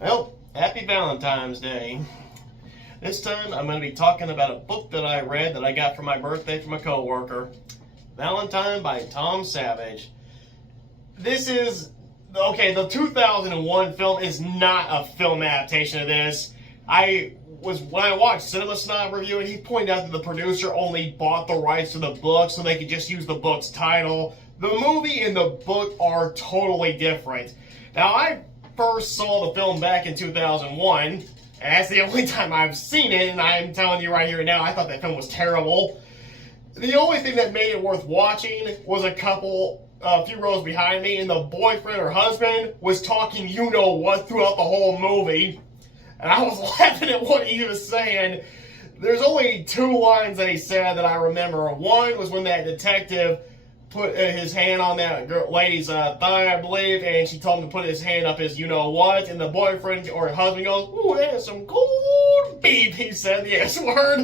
Well, happy Valentine's Day. This time I'm going to be talking about a book that I read that I got for my birthday from a coworker. Valentine by Tom Savage. This is, okay, the 2001 film is not a film adaptation of this. When I watched Cinema Snob review it, he pointed out that the producer only bought the rights to the book so they could just use the book's title. The movie and the book are totally different. Now, I first saw the film back in 2001, and that's the only time I've seen it, and I'm telling you right here now, I thought that film was terrible. The only thing that made it worth watching was a few rows behind me, and the boyfriend or husband was talking you-know-what throughout the whole movie. And I was laughing at what he was saying. There's only two lines that he said that I remember. One was when that detective put his hand on that lady's thigh, I believe, and she told him to put his hand up his you-know-what, and the boyfriend or husband goes, "Ooh, that is some gold beef," he said the S word.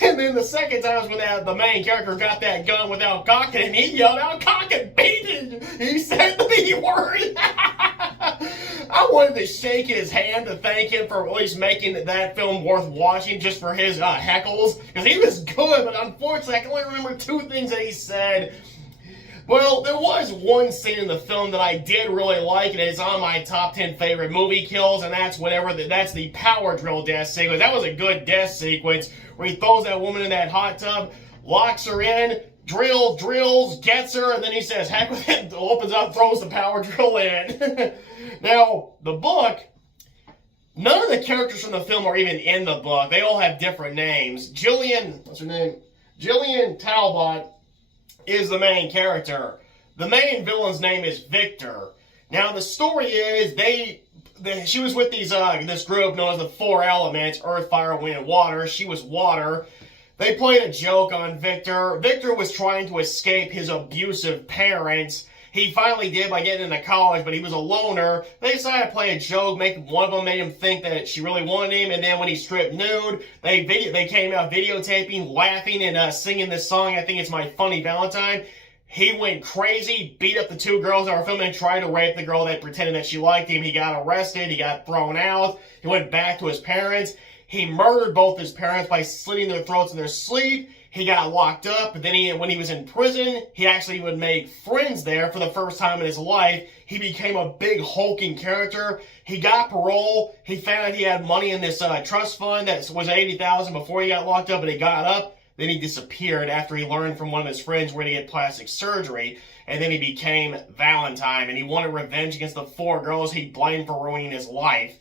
And then the second time was when the main character got that gun without cocking, and he yelled out, "Cock and beat it!" He said the B word. I wanted to shake his hand to thank him for at least making that film worth watching just for his heckles, because he was good, but unfortunately I can only remember two things that he said. Well, there was one scene in the film that I did really like, and it's on my top 10 favorite movie kills, and that's that's the power drill death sequence. That was a good death sequence, where he throws that woman in that hot tub, locks her in, drills, gets her, and then he says, heck with it, opens up, throws the power drill in. Now, the book, none of the characters from the film are even in the book. They all have different names. What's her name? Jillian Talbot is the main character. The main villain's name is Victor. Now, the story is she was with this group known as the Four Elements: Earth, Fire, Wind, and Water. She was water. They played a joke on Victor. Victor was trying to escape his abusive parents. He finally did by getting into college, but he was a loner. They decided to play a joke, one of them made him think that she really wanted him, and then when he stripped nude, they came out videotaping, laughing, and singing this song, I think it's My Funny Valentine. He went crazy, beat up the two girls that were filming, and tried to rape the girl that pretended that she liked him. He got arrested, he got thrown out, he went back to his parents. He murdered both his parents by slitting their throats in their sleep. He got locked up, but then when he was in prison, he actually would make friends there for the first time in his life. He became a big hulking character. He got parole. He found out he had money in this trust fund that was $80,000 before he got locked up, but he got up. Then he disappeared after he learned from one of his friends where to get plastic surgery. And then he became Valentine, and he wanted revenge against the four girls he blamed for ruining his life.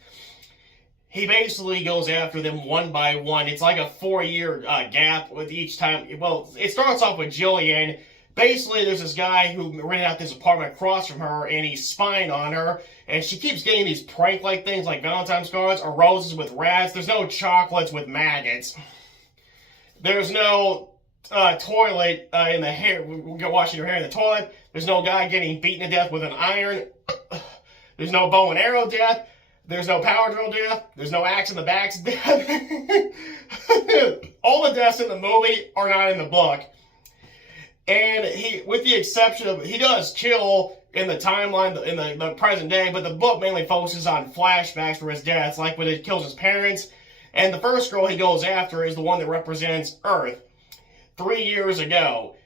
He basically goes after them one by one. It's like a 4-year gap with each time. Well, it starts off with Jillian. Basically, there's this guy who rented out this apartment across from her, and he's spying on her. And she keeps getting these prank-like things like Valentine's cards or roses with rats. There's no chocolates with maggots. There's no toilet in the hair. Washing your hair in the toilet. There's no guy getting beaten to death with an iron. There's no bow and arrow death. There's no power drill death. There's no axe in the back's death. All the deaths in the movie are not in the book. And with the exception of, he does kill in the timeline, in the present day, but the book mainly focuses on flashbacks for his deaths, like when he kills his parents. And the first girl he goes after is the one that represents Earth. 3 years ago.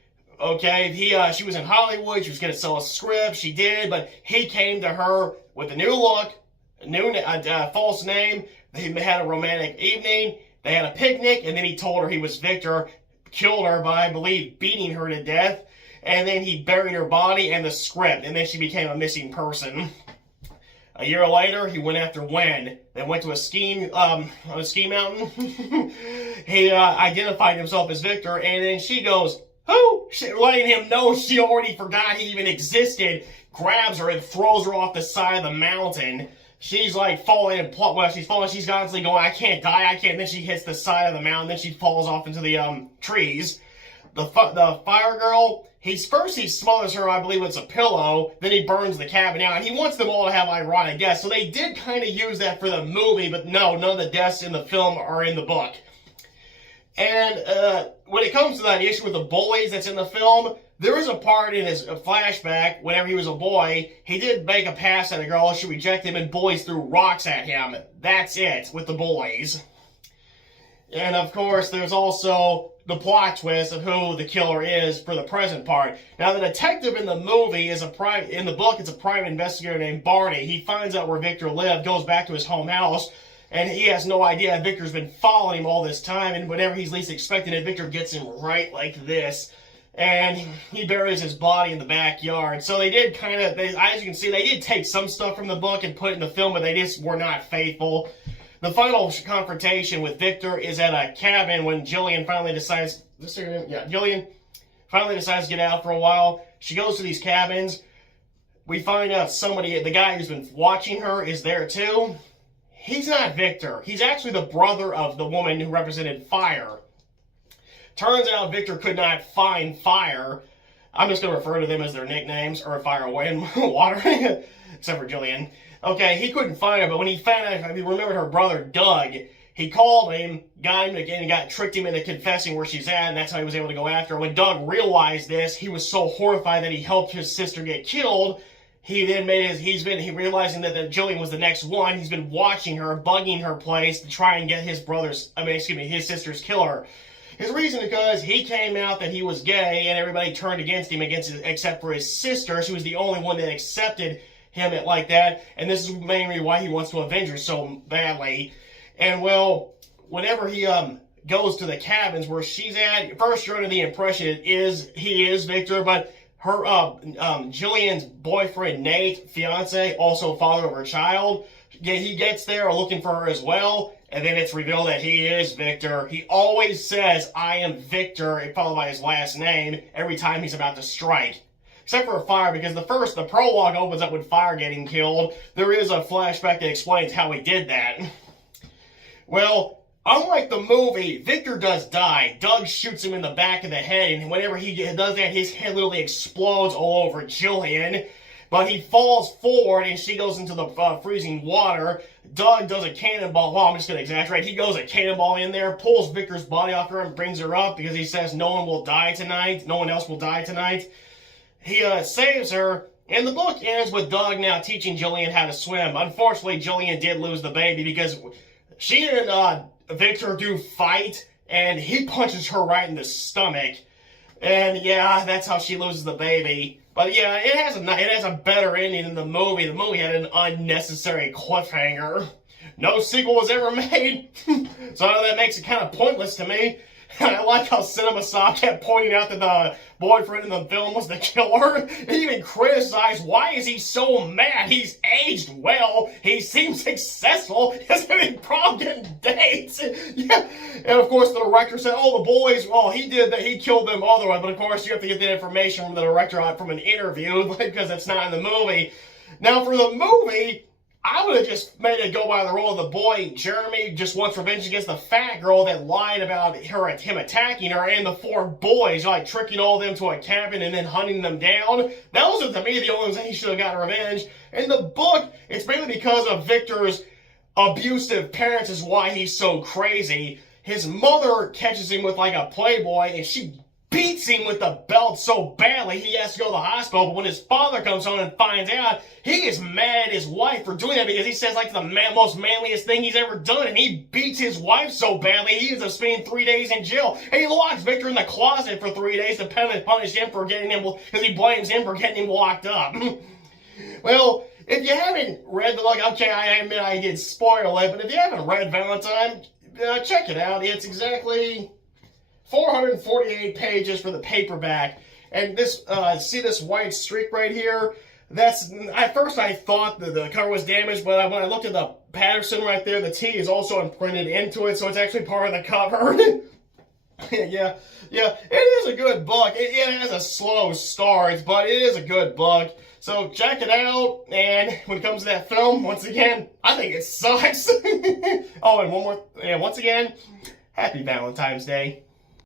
Okay, she was in Hollywood. She was going to sell a script. She did, but he came to her with a new look, false name. They had a romantic evening. They had a picnic, and then he told her he was Victor, killed her by, I believe, beating her to death, and then he buried her body and the script, and then she became a missing person. A year later, he went after Wen. They went to a ski mountain. He identified himself as Victor, and then she goes, "Who?" Letting him know she already forgot he even existed, grabs her and throws her off the side of the mountain. She's like falling and she's falling. She's constantly going, "I can't die, I can't." And then she hits the side of the mountain. Then she falls off into the trees. The fire girl. He smothers her, I believe, with a pillow. Then he burns the cabin out. And he wants them all to have ironic deaths. So they did kind of use that for the movie, but no, none of the deaths in the film are in the book. And when it comes to that issue with the bullies that's in the film, there was a part in his flashback, whenever he was a boy, he did make a pass at a girl, she rejected him, and boys threw rocks at him. That's it, with the boys. And of course, there's also the plot twist of who the killer is for the present part. Now, the detective in the movie is in the book, it's a private investigator named Barney. He finds out where Victor lived, goes back to his home house, and he has no idea Victor's been following him all this time, and whenever he's least expecting it, Victor gets him right like this. And he buries his body in the backyard. So they did as you can see, they did take some stuff from the book and put it in the film, but they just were not faithful. The final confrontation with Victor is at a cabin when Jillian finally decides, Jillian finally decides to get out for a while. She goes to these cabins. We find out the guy who's been watching her is there too. He's not Victor. He's actually the brother of the woman who represented Fire. Turns out Victor could not find Fire. I'm just going to refer to them as their nicknames, or Fire, Wind, Water, except for Jillian. Okay, he couldn't find her, but when he found out, he remembered her brother, Doug. He called him, got him again, and tricked him into confessing where she's at, and that's how he was able to go after her. When Doug realized this, he was so horrified that he helped his sister get killed. He then realizing that Jillian was the next one. He's been watching her, bugging her place to try and get his sister's killer. His reason is because he came out that he was gay, and everybody turned against him, except for his sister. She was the only one that accepted him like that, and this is mainly why he wants to avenge her so badly. And well, whenever he goes to the cabins where she's at, first you're under the impression he is Victor, but her Jillian's boyfriend Nate, fiance, also father of her child, he gets there looking for her as well, and then it's revealed that he is Victor. He always says, "I am Victor," followed by his last name, every time he's about to strike. Except for Fire, because the prologue opens up with Fire getting killed. There is a flashback that explains how he did that. Well, unlike the movie, Victor does die. Doug shoots him in the back of the head, and whenever he does that, his head literally explodes all over Jillian. But he falls forward, and she goes into the freezing water. Doug does a cannonball. Well, I'm just going to exaggerate. He goes a cannonball in there, pulls Victor's body off her, and brings her up because he says no one will die tonight. No one else will die tonight. He saves her, and the book ends with Doug now teaching Jillian how to swim. Unfortunately, Jillian did lose the baby because she and Victor do fight, and he punches her right in the stomach. And yeah, that's how she loses the baby. But yeah, it has a better ending than the movie. The movie had an unnecessary cliffhanger. No sequel was ever made, so that makes it kind of pointless to me. I like how CinemaSoft kept pointing out that the boyfriend in the film was the killer. He even criticized, why is he so mad? He's aged well. He seems successful. He has any problem getting dates. Yeah. And of course the director said, oh, the boys, well, he did that. He killed them otherwise. But of course you have to get that information from the director from an interview because it's not in the movie. Now for the movie, I would have just made it go by the rule of the boy, Jeremy, just wants revenge against the fat girl that lied about him attacking her, and the four boys, like tricking all of them to a cabin and then hunting them down. Those are, to me, the only ones that he should have gotten revenge. In the book, it's mainly because of Victor's abusive parents is why he's so crazy. His mother catches him with like a Playboy, and she beats him with the belt so badly he has to go to the hospital. But when his father comes home and finds out, he is mad at his wife for doing that because he says like the most manliest thing he's ever done, and he beats his wife so badly he ends up spending 3 days in jail. And he locks Victor in the closet for 3 days to punish him for getting him, because he blames him for getting him locked up. Well, if you haven't read the book, okay, I admit I did spoil it, but if you haven't read Valentine, check it out. It's exactly 448 pages for the paperback, and this see this white streak right here? That's, at first I thought that the cover was damaged, but when I looked at the Patterson right there, the T is also imprinted into it, so it's actually part of the cover. yeah, it is a good book. It has a slow start, but it is a good book. So check it out, and when it comes to that film, once again, I think it sucks. Oh, and once again, happy Valentine's Day.